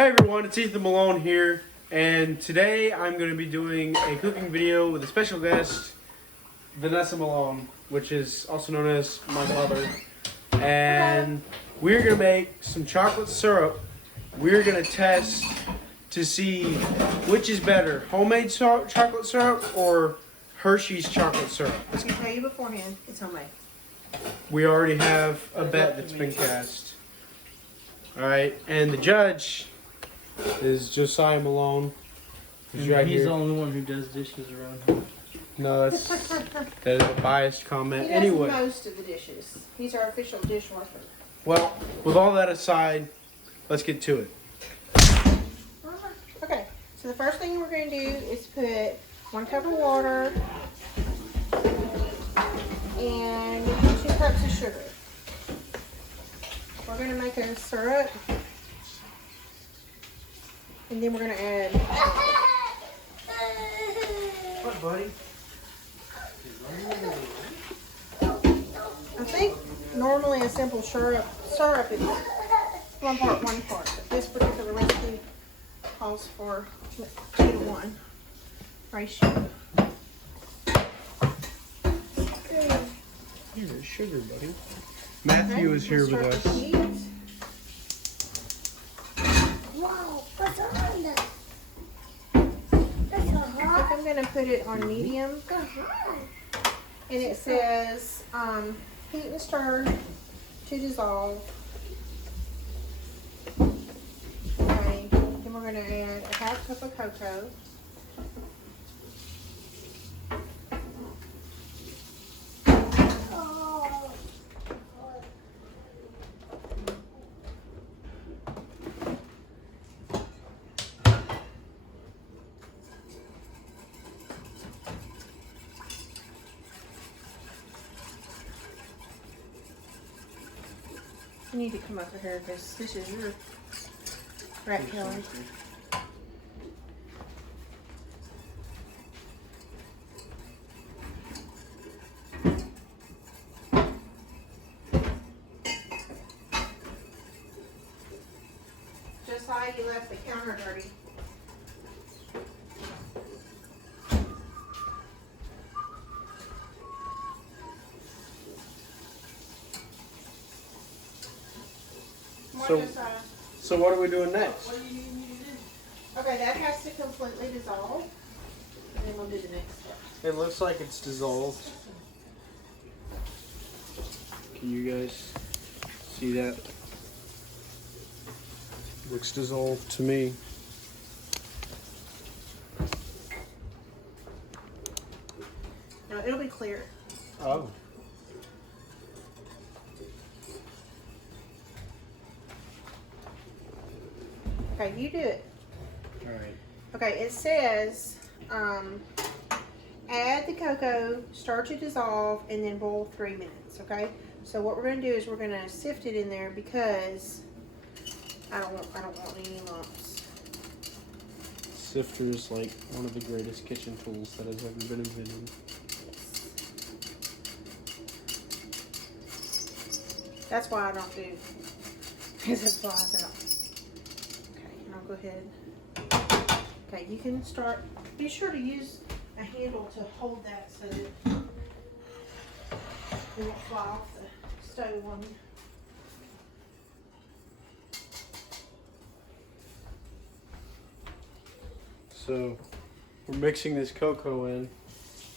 Hey everyone, it's Ethan Malone here, and today I'm going to be doing a cooking video with a special guest, Vanessa Malone, which is also known as my mother. And we're going to make some chocolate syrup. We're going to test to see which is better, homemade chocolate syrup or Hershey's chocolate syrup. I can tell you beforehand, it's homemade. We already have a bet that's been cast. Alright, and the judge is Josiah Malone. He's right the here. only one who does dishes around here. No, that is a biased comment. He does Anyway, most of the dishes. He's our official dishwasher. well, with all that aside, let's get to it. Okay, so the first thing we're going to do is put 1 cup of water and 2 cups of sugar. We're going to make a syrup, and then we're going to add. What, buddy? I think normally a simple syrup is 1 part, 1 part, but this particular recipe calls for 2-to-1 ratio. Here's sugar, buddy. Matthew is here with us. Wow, what's on that? I think I'm going to put it on medium. And it says heat and stir to dissolve. Okay, then we're going to add a 1/2 cup of cocoa. Oh. You need to come over here because this is your rat killing. Josiah, you left the counter dirty. So what are we doing next? Okay, that has to completely dissolve. And then we'll do the next step. It looks like it's dissolved. Can you guys see that? Looks dissolved to me. No, it'll be clear. Oh. Okay, you do it. Alright. Okay, it says add the cocoa, stir to dissolve, and then boil 3 minutes. Okay, so what we're going to do is we're going to sift it in there because I don't want any lumps. Sifter is like one of the greatest kitchen tools that has ever been invented. That's why I don't do. Because that's why I said. Okay, and I'll go ahead. Okay, you can start. Be sure to use a handle to hold that so that it won't fly off the stove on you. So, we're mixing this cocoa in.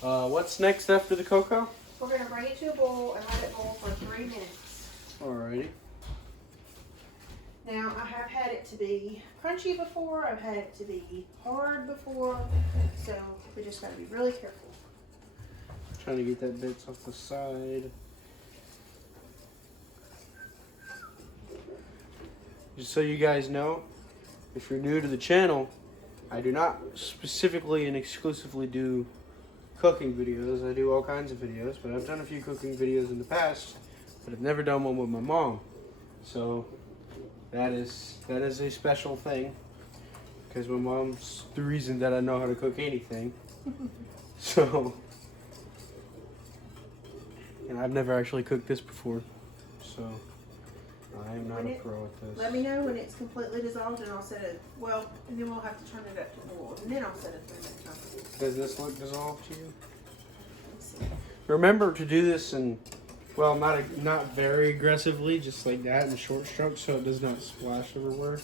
What's next after the cocoa? We're going to bring it to a boil and let it boil for 3 minutes. Alrighty. Now, I have had it to be crunchy before. I've had it to be hard before. So, we just got to be really careful. Trying to get that bits off the side. Just so you guys know, if you're new to the channel, I do not specifically and exclusively do cooking videos. I do all kinds of videos, but I've done a few cooking videos in the past, but I've never done one with my mom. So that is a special thing, because my mom's the reason that I know how to cook anything. So, and I've never actually cooked this before. So I am not a pro at this. Let me know when it's completely dissolved and I'll set it, well, and then we'll have to turn it up to boil. And then I'll set it 3-minute timer. Does this look dissolved to you? Let's see. Remember to do this in, well, not very aggressively, just like that in short strokes so it does not splash everywhere.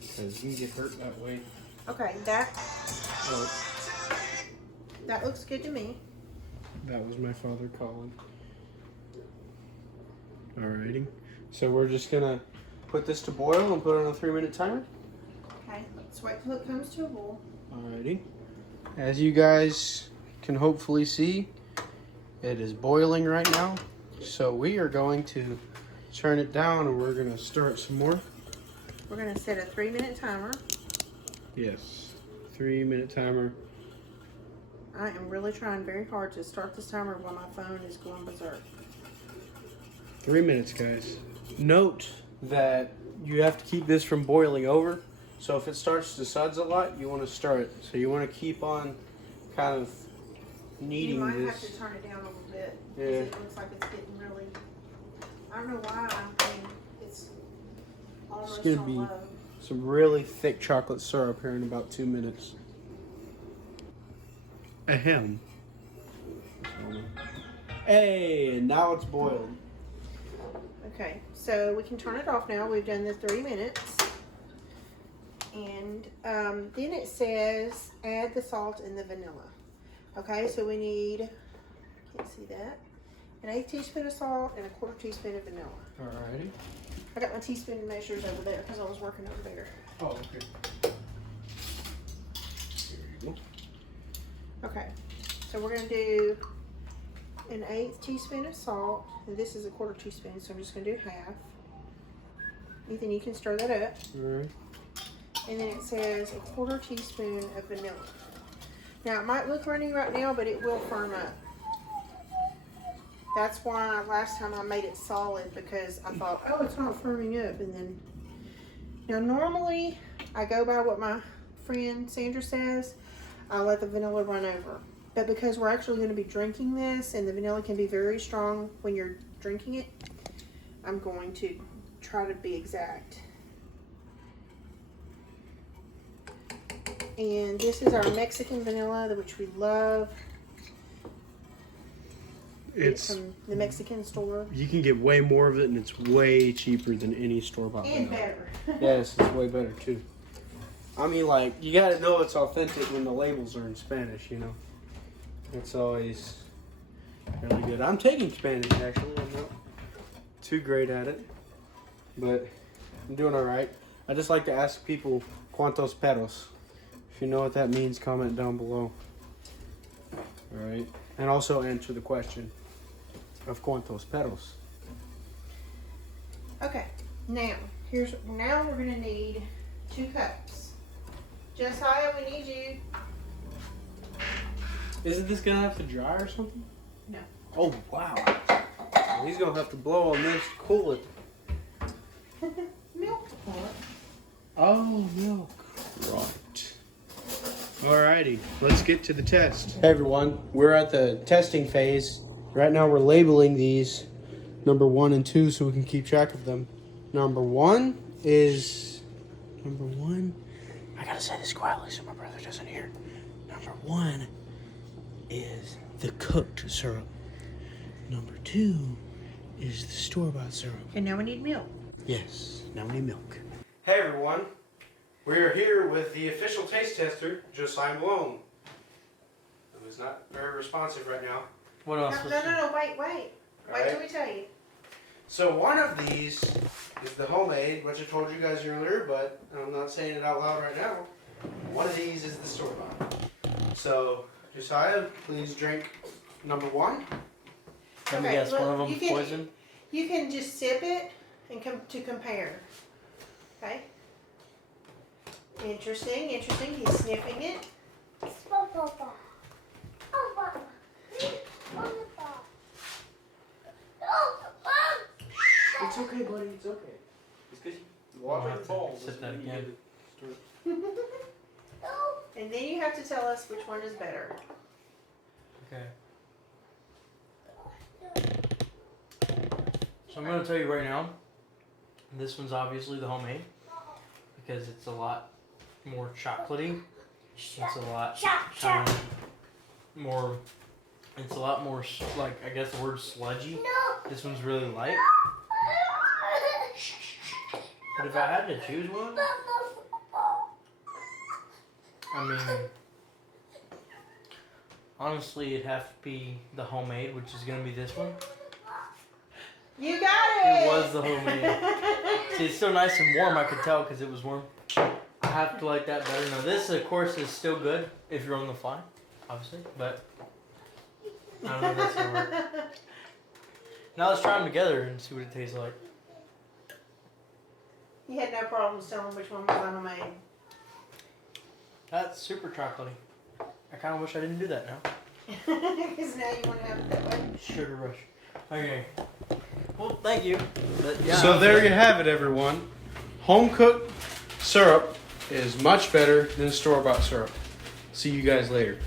Because you get hurt that way. Okay, that looks good to me. That was my father calling. Alrighty. So we're just gonna put this to boil and put it on a 3-minute timer. Okay, let's wait till it comes to a boil. Alrighty. As you guys can hopefully see, it is boiling right now. So we are going to turn it down and we're gonna stir it some more. We're gonna set a 3-minute timer. Yes. 3-minute timer. I am really trying very hard to start this timer while my phone is going berserk. 3 minutes, guys. Note that you have to keep this from boiling over. So if it starts to suds a lot, you want to stir it. So you want to keep on kind of kneading You might this. have to turn it down a little bit. Yeah. It looks like it's getting really, I don't know why. I mean, it's almost gonna on be- low. Some really thick chocolate syrup here in about 2 minutes. Ahem. Hey, and now it's boiled. Okay, so we can turn it off now. We've done the 3 minutes. And then it says add the salt and the vanilla. Okay, so we need, can't see that, an 1/8 teaspoon of salt and a 1/4 teaspoon of vanilla. Alrighty. I got my teaspoon measures over there because I was working over there. Oh, okay. There you go. Okay, so we're going to do an 1/8 teaspoon of salt, and this is a 1/4 teaspoon, so I'm just going to do half. Ethan, you can stir that up. Alright. And then it says a 1/4 teaspoon of vanilla. Now, it might look runny right now, but it will firm up. That's why last time I made it solid, because I thought, oh, it's not firming up. And then, now normally I go by what my friend Sandra says. I let the vanilla run over. But because we're actually going to be drinking this, and the vanilla can be very strong when you're drinking it, I'm going to try to be exact. And this is our Mexican vanilla, which we love. It's from the Mexican store. You can get way more of it, and it's way cheaper than any store-bought And vanilla. better. Yes, it's way better too. I mean, like, you gotta know it's authentic when the labels are in Spanish, you know. It's always really good. I'm taking Spanish, actually. I'm not too great at it, but I'm doing all right. I just like to ask people, ¿cuántos peros? If you know what that means, comment down below. All right, and also answer the question of ¿cuántos peros? Okay, now we're gonna need 2 cups. Josiah, we need you. Isn't this gonna have to dry or something? No. Oh wow! Well, he's gonna have to blow on this to cool it. Milk for it. Oh, milk. Right. Alrighty, let's get to the test. Hey everyone, we're at the testing phase. Right now we're labeling these number 1 and 2 so we can keep track of them. Number one, I gotta say this quietly so my brother doesn't hear. Number 1 is the cooked syrup. Number 2 is the store-bought syrup. And now we need milk. Yes, now we need milk. Hey everyone, we are here with the official taste tester, Josiah Malone, who is not very responsive right now. What No, else? no, wait. Wait Alright. till we tell you. So one of these is the homemade, which I told you guys earlier, but I'm not saying it out loud right now. One of these is the store-bought. So, Josiah, please drink number 1. Let me Okay, guess, look, one of them you can- poison? You can just sip it and to compare. Okay? Interesting. He's sniffing it. It's okay, buddy, it's okay. It's good. Water I'll have the to balls. sip that again. And then you have to tell us which one is better. Okay. So I'm going to tell you right now, This one's obviously the homemade because it's a lot more chocolatey. It's a lot more. It's a lot more like I guess the word sludgy. This one's really light. But if I had to choose one, I mean, honestly, it'd have to be the homemade, which is gonna be this one. You got it! It was the homemade. See, it's still nice and warm. I could tell because it was warm. I have to like that better. Now, this, of course, is still good if you're on the fly, obviously, but I don't know if that's gonna work. Now let's try them together and see what it tastes like. You had no problems telling which one was homemade. That's super chocolatey. I kind of wish I didn't do that now. Because now you want to have it that way. Sugar rush. Okay. Well, thank you. But, yeah, So there you have it, everyone. Home cooked syrup is much better than store-bought syrup. See you guys later.